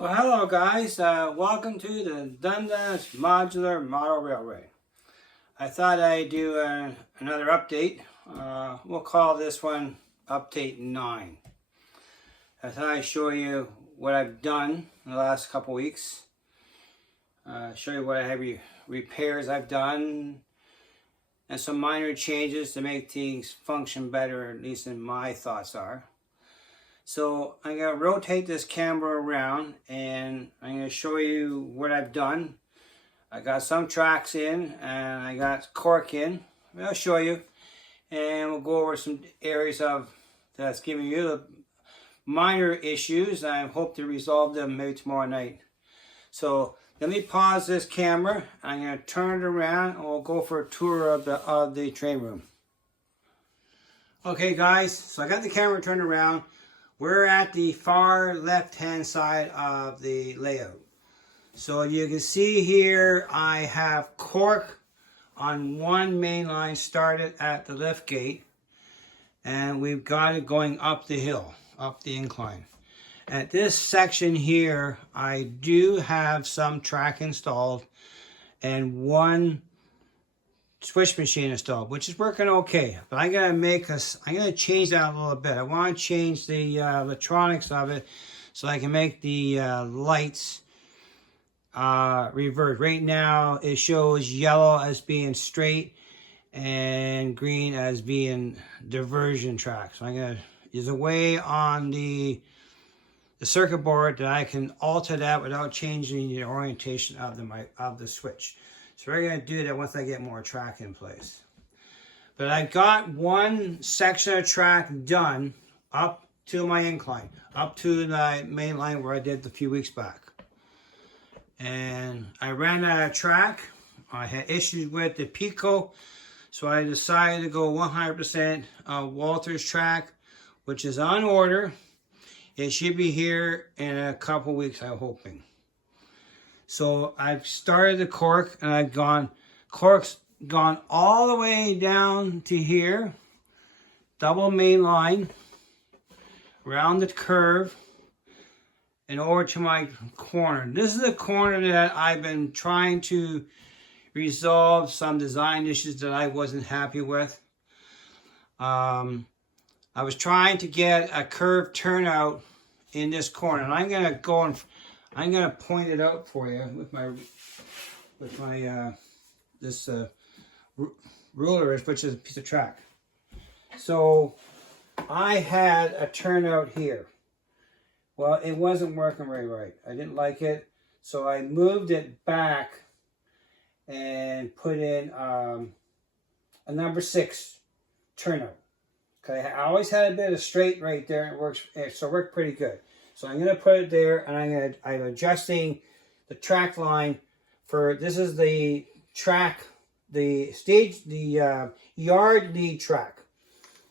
Well, hello guys. Welcome to the Dundas Modular Model Railway. I thought I'd do another update. We'll call this one Update 9. I thought I'd show you what I've done in the last couple weeks. Show you what I have repairs I've done and some minor changes to make things function better, at least in my thoughts are. So I'm going to rotate this camera around and I'm going to show you what I've done. I got some tracks in and I got cork in. I'll show you and we'll go over some areas that's giving you the minor issues. I hope to resolve them maybe tomorrow night. So let me pause this camera. I'm going to turn it around and we'll go for a tour of the train room. Okay guys, so I got the camera turned around. We're at the far left-hand side of the layout. So you can see here I have cork on one main line started at the lift gate. And we've got it going up the hill, up the incline. At this section here, I do have some track installed and one switch machine installed, which is working okay. But I'm gonna change that a little bit. I want to change the electronics of it so I can make the lights revert. Right now it shows yellow as being straight and green as being diversion track. So there's a way on the circuit board that I can alter that without changing the orientation of the switch. So we're going to do that once I get more track in place. But I've got one section of track done up to my incline, up to the main line where I did a few weeks back. And I ran out of track. I had issues with the Pico, so I decided to go 100% Walters track, which is on order. It should be here in a couple weeks, I'm hoping. So I've started the cork and cork's gone all the way down to here, double main line, around the curve, and over to my corner. This is the corner that I've been trying to resolve some design issues that I wasn't happy with. I was trying to get a curved turnout in this corner, and I'm gonna point it out for you with my ruler, which is a piece of track. So I had a turnout here. Well, it wasn't working very right. I didn't like it, so I moved it back and put in a number 6 turnout. Okay, I always had a bit of straight right there, and it worked pretty good. So I'm going to put it there, and I'm adjusting the track line for, this is the track, the yard lead track.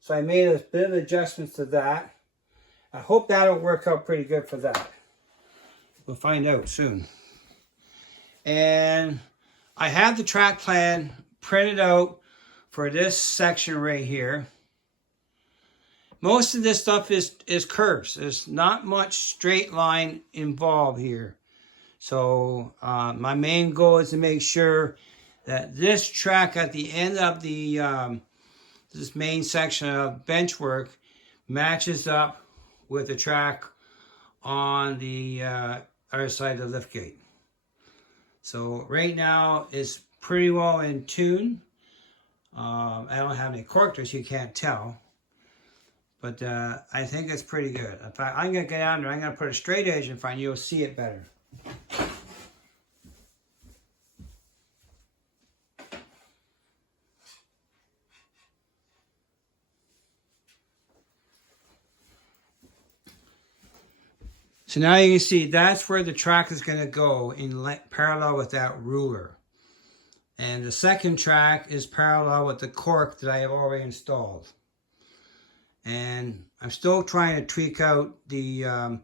So I made a bit of adjustments to that. I hope that'll work out pretty good for that. We'll find out soon. And I have the track plan printed out for this section right here. Most of this stuff is curves. There's not much straight line involved here. So my main goal is to make sure that this track at the end of the this main section of bench work matches up with the track on the other side of the lift gate. So right now it's pretty well in tune. I don't have any cork there, so you can't tell. But I think it's pretty good. In fact, I'm going to get down there. I'm going to put a straight edge in front. You'll see it better. So now you can see that's where the track is going to go in parallel with that ruler. And the second track is parallel with the cork that I have already installed. And I'm still trying to tweak out the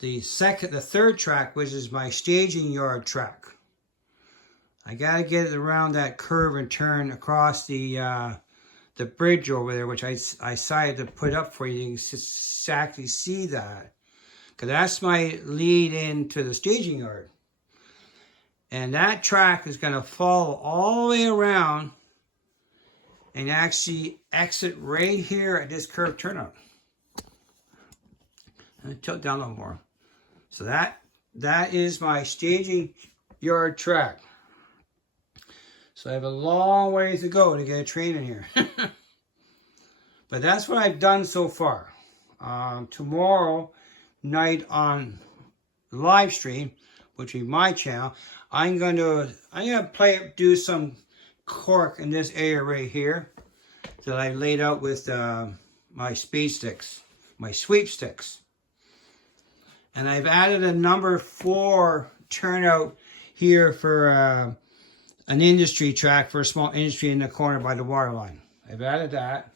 third track, which is my staging yard track. I got to get it around that curve and turn across the bridge over there, which I decided to put up for you. You can exactly see that. because that's my lead into the staging yard. And that track is going to follow all the way around and actually exit right here at this curved turnout. And tilt down a little more. So that is my staging yard track. So I have a long ways to go to get a train in here. But that's what I've done so far. Tomorrow night on live stream, which will be my channel, I'm gonna do some cork in this area right here that I laid out with my speed sticks, my sweep sticks. And I've added a number 4 turnout here for an industry track, for a small industry in the corner by the water line. I've added that.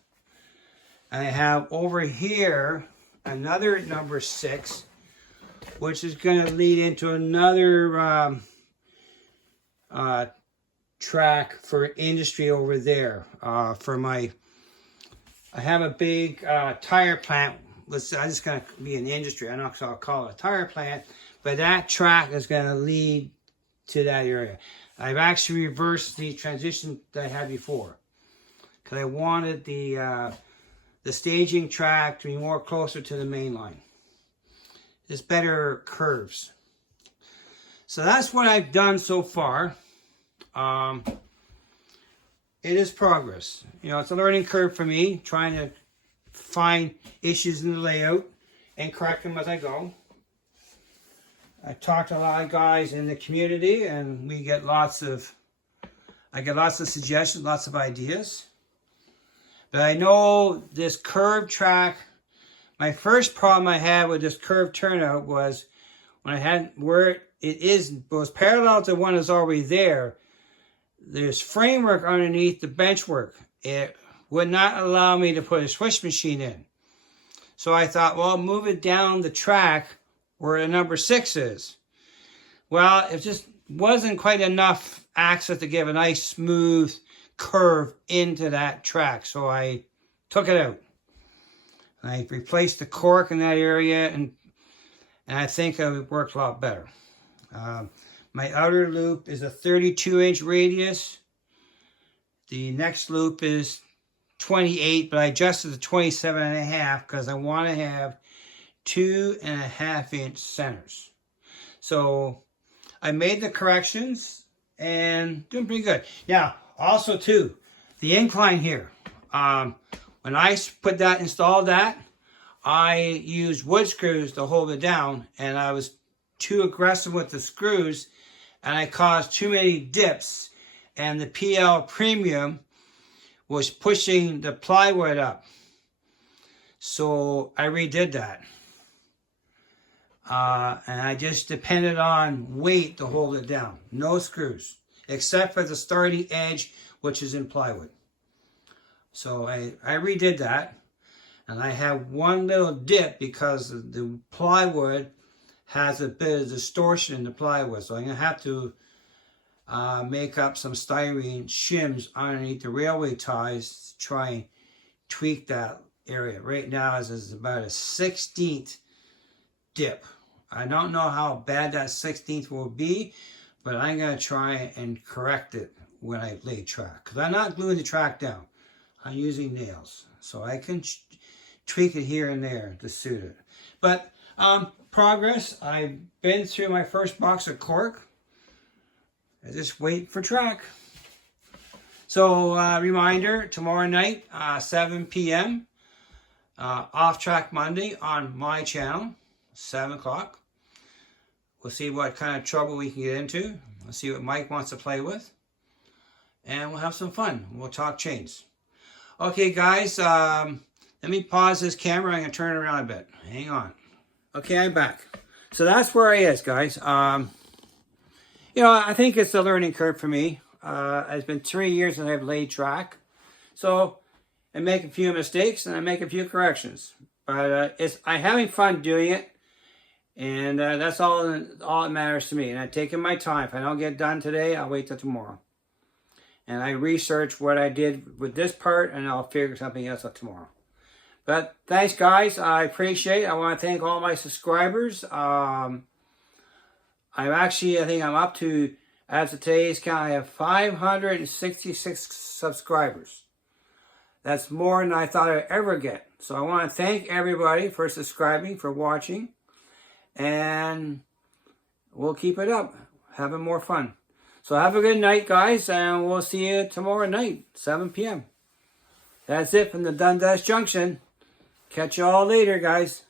And I have over here another number 6, which is going to lead into another track for industry over there. I have a big tire plant. I'm just going to be in the industry. I'm not going to call it a tire plant, but that track is going to lead to that area. I've actually reversed the transition that I had before because I wanted the staging track to be more closer to the main line. It's better curves. So that's what I've done so far. It is progress. You know, it's a learning curve for me, trying to find issues in the layout and correct them as I go. I talked to a lot of guys in the community, and I get lots of suggestions, lots of ideas. But I know this curved track, my first problem I had with this curved turnout was when I had where it was parallel to one that's already there. There's framework underneath the bench work. It would not allow me to put a switch machine in. So I thought, well, move it down the track where the number 6 is. Well, it just wasn't quite enough access to give a nice smooth curve into that track. So I took it out. I replaced the cork in that area, and I think it worked a lot better. My outer loop is a 32-inch radius. The next loop is 28, but I adjusted to 27.5 because I want to have 2.5-inch centers. So I made the corrections and doing pretty good. Now, also too, the incline here. When I installed that, I used wood screws to hold it down, and I was too aggressive with the screws, and I caused too many dips, and the PL Premium was pushing the plywood up. So I redid that. And I just depended on weight to hold it down. No screws, except for the starting edge, which is in plywood. So I redid that. And I have one little dip because the plywood has a bit of distortion in the plywood. So I'm going to have to make up some styrene shims underneath the railway ties to try and tweak that area. Right now is about a 1/16 dip. I don't know how bad that 1/16 will be, but I'm going to try and correct it when I lay track. Because I'm not gluing the track down. I'm using nails. So I can tweak it here and there to suit it. But progress. I've been through my first box of cork. I just wait for track. So reminder, tomorrow night, 7 p.m. Off Track Monday on my channel, 7 o'clock. We'll see what kind of trouble we can get into. We'll see what Mike wants to play with. And we'll have some fun. We'll talk chains. Okay, guys, let me pause this camera. I'm going to turn it around a bit. Hang on. Okay, I'm back. So that's where I is, guys. You know, I think it's a learning curve for me. It's been 3 years since I've laid track. So I make a few mistakes and I make a few corrections. But I'm having fun doing it. And that's all that matters to me. And I'm taking my time. If I don't get done today, I'll wait till tomorrow. And I research what I did with this part, and I'll figure something else out tomorrow. But thanks, guys. I appreciate it. I want to thank all my subscribers. I think I'm up to, as of today's count, I have 566 subscribers. That's more than I thought I'd ever get. So I want to thank everybody for subscribing, for watching. And we'll keep it up, having more fun. So have a good night, guys, and we'll see you tomorrow night, 7 p.m. That's it from the Dundas Junction. Catch you all later, guys.